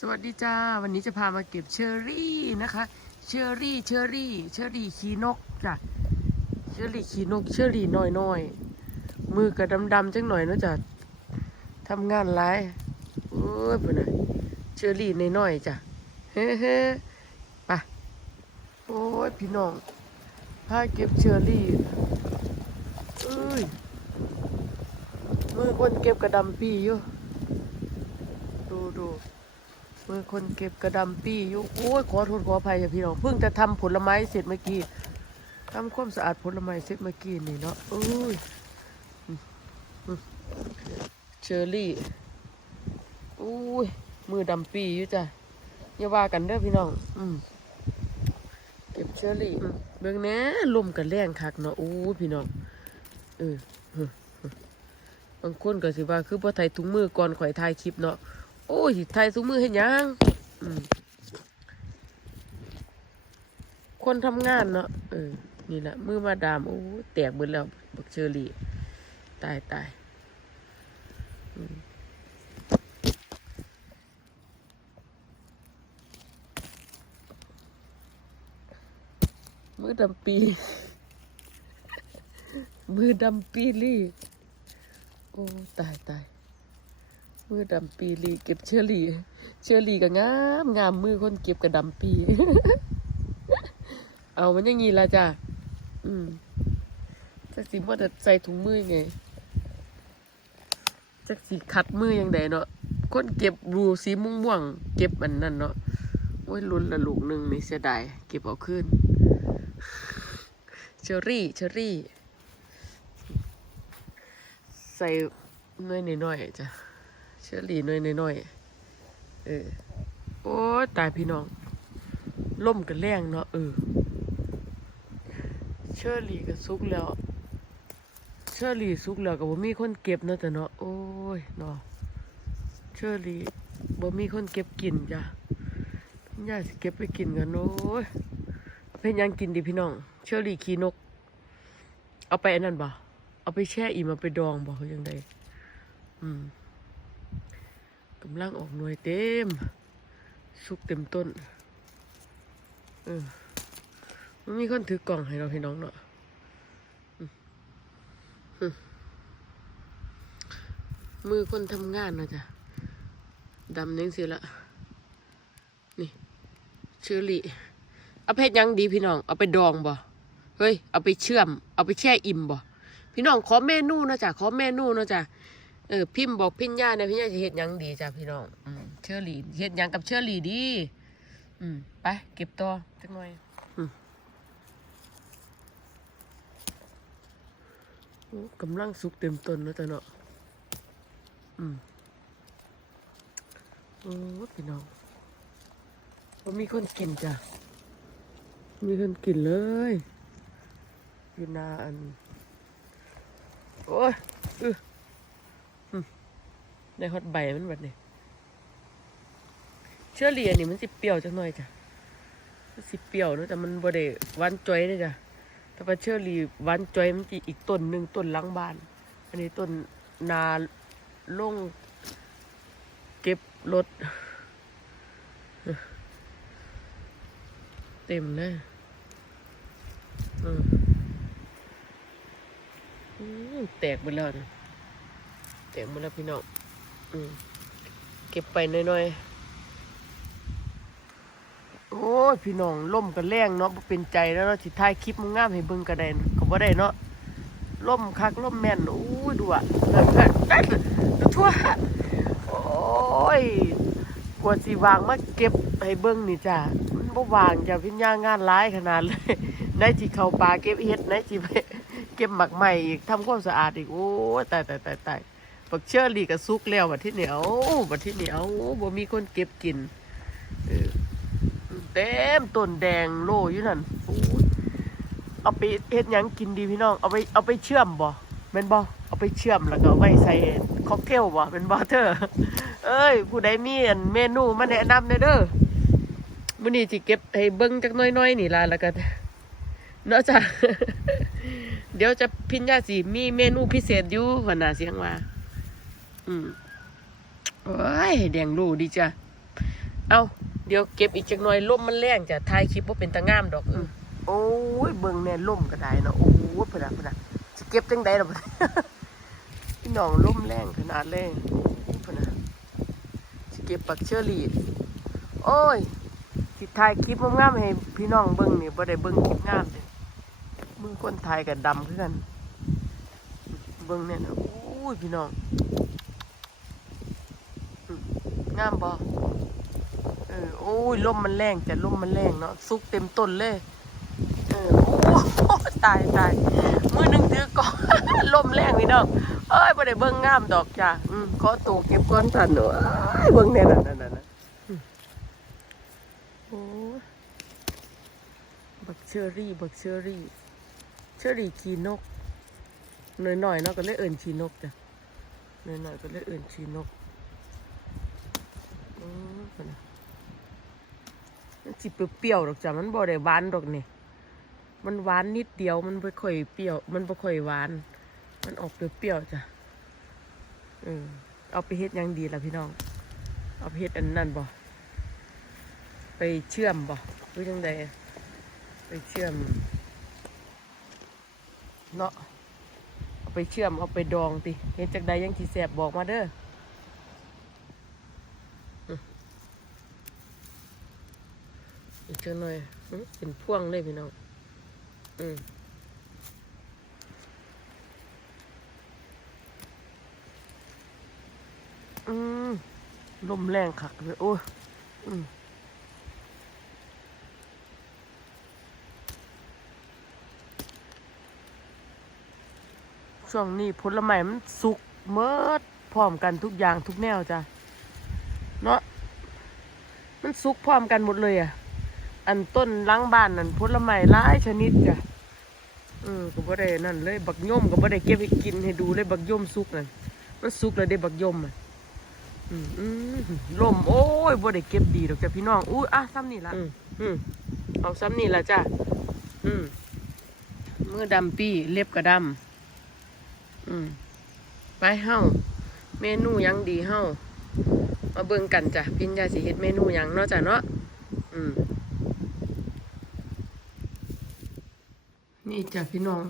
สวัสดีจ้า วันนี้จะพามาเก็บเชอร์รี่นะคะ เชอร์รี่ เชอร์รี่เชอร์รี่ขีนกจ้ะเชอร์รี่ขีนก เชอร์รี่น้อยน้อยมือกระดำๆจังหน่อยนาะจ้ะทำงานหลายโอ้ยเพื่อนน่ะเชอร์รี่น้อยๆจ้ะเฮ้เฮ้ไปโอ้ยพี่น้องพาเก็บเชอร์รี่เอ้ยมือคนเก็บกระดำปีอยู่ดูดู มือคนเก็บกระดำปี้อยู่โอ้ยขอโทษขออภัยจ้ะพี่น้องเพิ่งจะทำผลไม้เสร็จเมื่อกี้ทำความสะอาดผลไม้เสร็จเมื่อกี้นี่เนาะโอ้ยเชอร์รี่โอ้ยมือดำปี้อยู่จ้ะอย่าว่ากันเด้อพี่น้อง อืมเก็บเชอร์รี่เบิ่งแน่ลมกันแรงคักเนาะโอ้ยพี่น้องเออบางคนก็สิว่าคือบ่ไทยถุงมือก่อนข่อยถ่ายคลิปเนาะ โอ้ยไทยถุงมือเฮ็ดหยังคนทำงานเนาะเออ นี่แหละมือมาดาม โอ้ยแตกเบิดแล้วบักเชอรี่ ตายตายมมือดำปี มือดำปีลี่ โอ้ ตายตาย มือดำปีลีเก็บเชอรี่เชอรี่ก็งามงามมือคนเก็บกับดำปี เอามันยังงี้ละจ้ะอืมจักสิว่าจะใส่ถุงมือไงจักสิคัดมือยังไงเนาะคนเก็บรูสีม่วงม่วงๆเก็บมันนั่นเนาะโอ้ยลุ้นละลูกหนึ่งนี่เสียดายเก็บเอาขึ้นเชอรี่เชอรี่ ใส่น้อยน้อยๆจ้ะ เชอรี่น้อยน้อยๆเออ โอ้ยตายพี่น้องล่มกันแรงเนาะเออ เชอรี่ก็สุกแล้ว เชอรี่สุกแล้วก็บ่มีคนเก็บเนาะแต่เนาะโอ้ยเนาะเชอรี่บ่มีคนเก็บกินจ้ะย่าสิเก็บไปกินกันโอ้ยเอาเป็นยังกินดีพี่น้อง เชอรี่ขี้นก เอาไปอันนั้นบ่เอาไปแช่อิ่มเอาไปดองบอกเขายังไงอืม กำลังออกหน่วยเต็ม สุกเต็มต้น เออมันมีคนถือกล่องให้เราให้น้องเนาะมือคนทำงานนะจ๊ะดำยังสิละ นี่เชอรี่เอาเฮ็ดหยังดีพี่น้อง เอาไปดองบ่ เฮ้ย เอาไปเชื่อม เอาไปแช่อิ่มบ่ พี่น้องขอเมนูนะจ้ะขอเมนูนะจ้ะ เออพิมพ์บอกพิญญาเนี่ยพิญญาจะเฮ็ดหยังดีจ้ะพี่น้องอืมเชอรี่เฮ็ดหยังกับเชอรี่ดี อืมไปเก็บต่อจักหน่อยอืมโอ้กำลังสุกเต็มต้นแล้วจ้ะเนาะอืมโอ้พี่น้องบ่มีคนกินจ้ะ มีคนกินเลยอยู่หนาอัน โอ้ยอืออืม ได้ฮอตใบมันแบบนี้เชื่อเรียนนี่มันสิเปรี้ยวจังหน่อยจ้ะสิเปรี้ยวเนอะแต่มันบ่ได้หวานจ้อยเลยจ้ะถ้าเป็นเชื่อรีหวานจ้อยมันจะอีกต้นหนึ่งต้นหลังบ้าน อันนี้ต้นนาล่งเก็บรถเต็มเลยอืมแตกไปแล้วนะแตกหมดแล้วพี่น้อง เก็บไปน่อยๆ โอ้ย พี่น้องล่มกันแรงเนาะเป็นใจแล้วเนาะสิถ่ายคลิปมึงงามให้เบิ่งก็ได้นะก็บ่ได้เนาะล่มคักล่มแม่นโอ้ยดูอะดูทั่วโอ้ยกว่าสิวางมาเก็บให้เบิ่งนี่จ้ะมันบ่วางจ้ะพิญญางานร้ายขนาดเลยไหนสิเข้าป่าเก็บเห็ดไหนสิไปเก็บหมักใหม่อีกทำความสะอาดอีกโอ้ยตายตายตายตาย บักเชอรี่กับซุกแล้วบัดที่เหนียวบัดที่เหนียวบ่มีคนเก็บกินเต็มต้นแดงโลอยู่นั่นเอาไปเฮ็ดยังกินดีพี่น้อง เอาไปเอาไปเชื่อมบ่แม่นบ่เอาไปเชื่อมแล้วก็ไว้ใส่ค็อกเทลบ่แม่นบ่เธอเอ้ย ผู้ใดมีอันเมนูมาแนะนำหน่อยเด้อมื้อนี้สิเก็บให้เบิ่งจักน้อยๆนี่ล่ะแล้วก็เนาะจ้ะเดี๋ยวจะพิญญาสีมีเมนูพิเศษอยู่วันน่ะเสียงว่า อืมโอ้ยแดงรูดีจ้ะ เอาเดี๋ยวเก็บอีกจักหน่อยล่มมันแรงจ้ะถ่ายคลิปว่าเป็นตางามดอกเออโอ้ยเบิ่งแน่ล่มก็ได้เนาะโอ้ยพนน่ะพุ่นน่ะเก็บจังไดล่ะพุ่นพี่น้องล่มแรงขนาดเลยโอ้ยพุ่นน่ะเก็บปักเชอรี่โอ้ยสิถ่ายคลิปงามๆให้พี่น้องเบิ่งนี่บ่ได้เบิ่งคลิปงามเลยมือคนถ่ายก็ดำคือกัน เบิ่งเนี่ยนะโอ้ยพี่น้อง งามบ่เออโอ้ยลมมันแรงจ้ะลมมันแรงเนาะซุกเต็มต้นเลยเออโอ้ตายตายมือหนึ่งถือกอนลมแรงพี่น้องเอ้ยบ่ได้เบิ่งงามดอกจ้ะอืมขอตัวเก็บก้อนทันหนูเอ้เบิ่งแน่นั่นนั่นนั่นนั่นอืมโอ้บักเชอรี่บักเชอรี่ เชอรี่ขีนกหน่อยๆเนาะก็เลยเอิ่นชีนกจ้ะหน่อยๆก็เลยเอิ่นชีนก มันสิเปรี้ยวๆดอกจ้ะมันบ่ได้หวานดอกเนี่ยมันหวานนิดเดียวมันบ่ค่อยเปรี้ยว มันบ่ค่อยหวาน มันออกเปรี้ยวๆจ้ะเออเอาไปเฮ็ดยังดีล่ะพี่น้อง เอาไปเฮ็ดอันนั้นบ่ไปเชื่อมบ่หรือจังใดไปเชื่อมเนาะเอาไปเชื่อมเอาไปดองติเห็นจากใดยังสีแสบบอกมาเด้ออืมอีกเจ้าหน่อยเป็นพ่วงเลยพี่น้อง อืมอืมลมแรงคักเลยโอ้ยอืมช่วงนี้ผลไม้มันสุกเมิดพร้อมกันทุกอย่างทุกแนวจ้ะ เนาะมันสุกพร้อมกันหมดเลยอะ อันต้นหล้างบ้านนั่นผลไม้หลายชนิดจ้ะเออก็บ่ได้นั่นเลย บักย่อมก็บ่ได้เก็บให้กินให้ดูเลยบักย่อมสุกนั่นมันสุกแล้วได้บักย่อมอะอืมอืมลมโอ้ยบ่ได้เก็บดีดอกจ้ะพี่น้องอุ้ยอะซ้ำนี่ละอืมอืมเอาซ้ำนี่ละจ้ะอืมมือดำปี้เล็บก็ดำอืมไปเฮาเมนูหยังดีเฮามาเบิ่งกันจ้ะพินยาสิเฮ็ดเมนูหยังเนาะจ้ะเนาะอืม นี่จ้ะพี่น้อง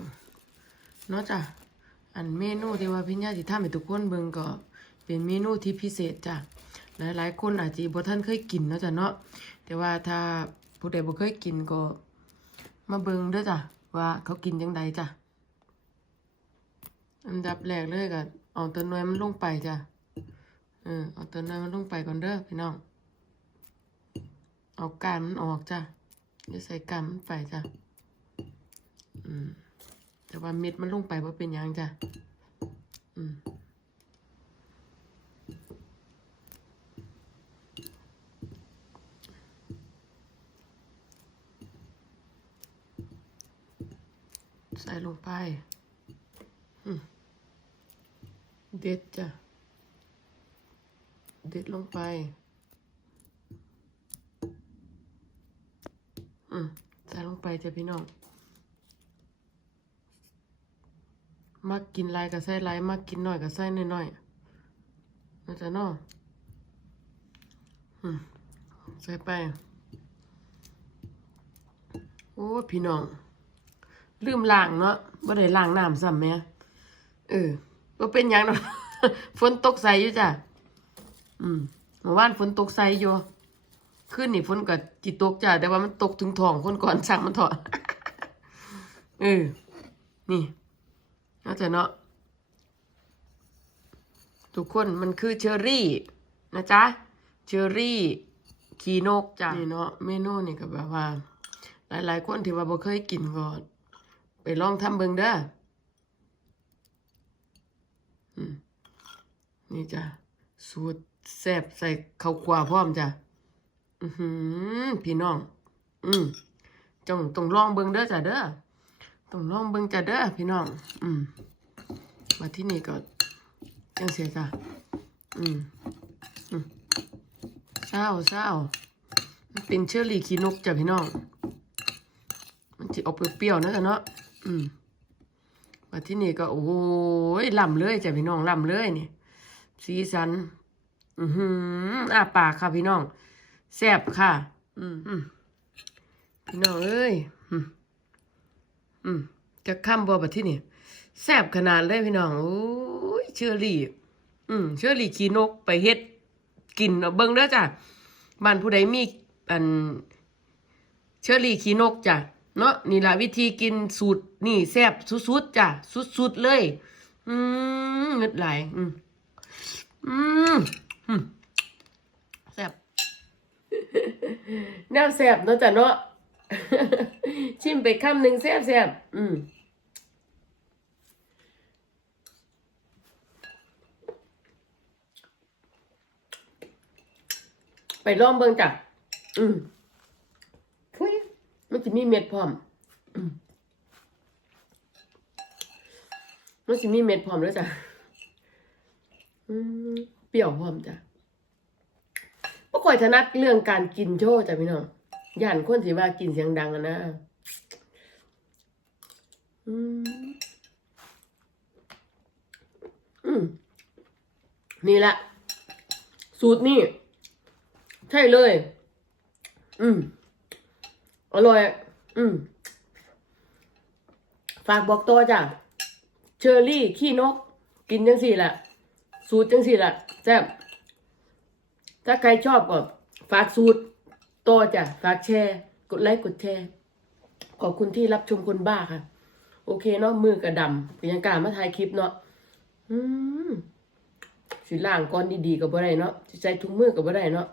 เนาะจ้ะอันเมนูที่ว่าพี่ญาติทำให้ทุกคนเบิ่งก็เป็นเมนูที่พิเศษจ้ะหลายๆคนอาจจะบ่ท่านเคยกินเนาะจ้ะเนาะแต่ว่าถ้าผู้ใดบ่เคยกินก็มาเบิ่งเด้อจ้ะว่าเขากินจังใดจ้ะอันดับแรกเลยก็เอาตัวน้อยมันลงไปจ้ะเออเอาตัวน้อยมันลงไปก่อนเด้อพี่น้อง เอากานมันออกจ้ะอย่าใส่กานมันไปจ้ะ อืม แต่ว่าเม็ดมันลงไปว่าเป็นยังจ้ะ อืมใส่ลงไป เด็ดจ้ะ เด็ดลงไป อืม ใส่ลงไปจ้ะพี่น้อง มักกินลายก็ใส่ลายมักกินหน้อยก็ใส่น้อยๆนะจ๊ะเนาะอืมใส่ไป โอ้พี่น้อง ลืมล้างเนาะบ่ได้ล้างน้ำซ้ำแหม่เออบ่เป็นยังดอกฝนตกใส่อยู่จ้ะ อืมเมื่อวานฝนตกใส่อยู่คืนนี่ฝนก็จิตตกจ้ะ แต่ว่ามันตกถึงท้องคนก่อนสั่งมันเถอะเออ นี่ น่าจะเนาะทุกคนมันคือเชอรี่นะจ๊ะ เชอรี่ขีนกจ้ะนี่เนาะเมนูนี่ก็แบบว่า หลายๆคนที่ว่าบ่เคยกินก็ไปลองทำเบิ่งเด้ออืมนี่จ้ะ สูตรแซ่บใส่ข้าวคั่วพร้อมจ้ะ อือหือ พี่น้อง อืมจงต้องลองเบิ่งเด้อจ้ะเด้อ ต้องลองเบิ่งจ้ะเด้อพี่น้อง อืมมาที่นี่ก็จังเสียจ้ะอืมอืมเศร้าเศร้ามันเป็นเชอรี่ขี้นกจ้ะพี่น้อง มันจะออกเปรี้ยวๆนะจ้ะเนาะ อืมมาที่นี่ก็โอ้ยล่ำเลยจ้ะพี่น้องล่ำเลยนี่ สีสัน อือหืออ้าปากค่ะพี่น้องแซ่บค่ะ อืมอืมพี่น้องเอ้ยอืม อืมจะข้ามบัวบัดที่นี่แซ่บขนาดเลยพี่น้องโอ้ยเชอรี่ อืมเชอรี่ขี้นกไปเฮ็ดกินเอาเบิ่งเด้อจ้ะบ้านผู้ใดมีอันเชอรี่ขี้นกจ้ะเนาะนี่ละวิธีกินสูตรนี่แซ่บสุดๆจ้ะสุดๆเลย อืมเงึดไหลอืมอืมอืมแซ่บแนวแซ่บเนาะจ้ะเนาะ ชิมไปคำหนึ่งแซ่บแซ่บอืมไปลองเบิ่งจ้ะอืมทุยมันจะมีเม็ดพร้อม อืมมันจะมีเม็ดพร้อมด้วจ้ะ อืม เปรี้ยวพร้อมจ้ะบ่ค่อยถนัดเรื่องการกินโชว์จ้ะพี่น้องย่านคนสิว่ากินเสียงดังอะนะ นี่แหละ สูตรนี่ ใช่เลย อืม อร่อย อืม ฝากบอกตัวจ้ะ เชอรี่ ขี้นก กินจังสี่แหละ สูตรจังสี่แหละแซ่บถ้าใครชอบก็ฝากสูตรต่อจ้ะ ฝากแชร์ กดไลค์ กดแชร์ ขอบคุณที่รับชมคนบ้าค่ะ โอเคเนาะมือกระดำพยังการมาถ่ายคลิปเนาะอืมสิล่างก้อนดีๆกับบ่ได้เนาะสิใส่ถุงมือกับบ่ได้เนาะ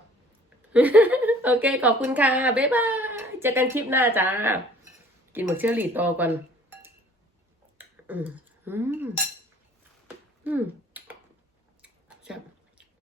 โอเค ขอบคุณค่ะ บ๊ายบายเจอกันคลิปหน้าจ้า กินหมกเชอรี่ต่อก่อนอืมอืมอืม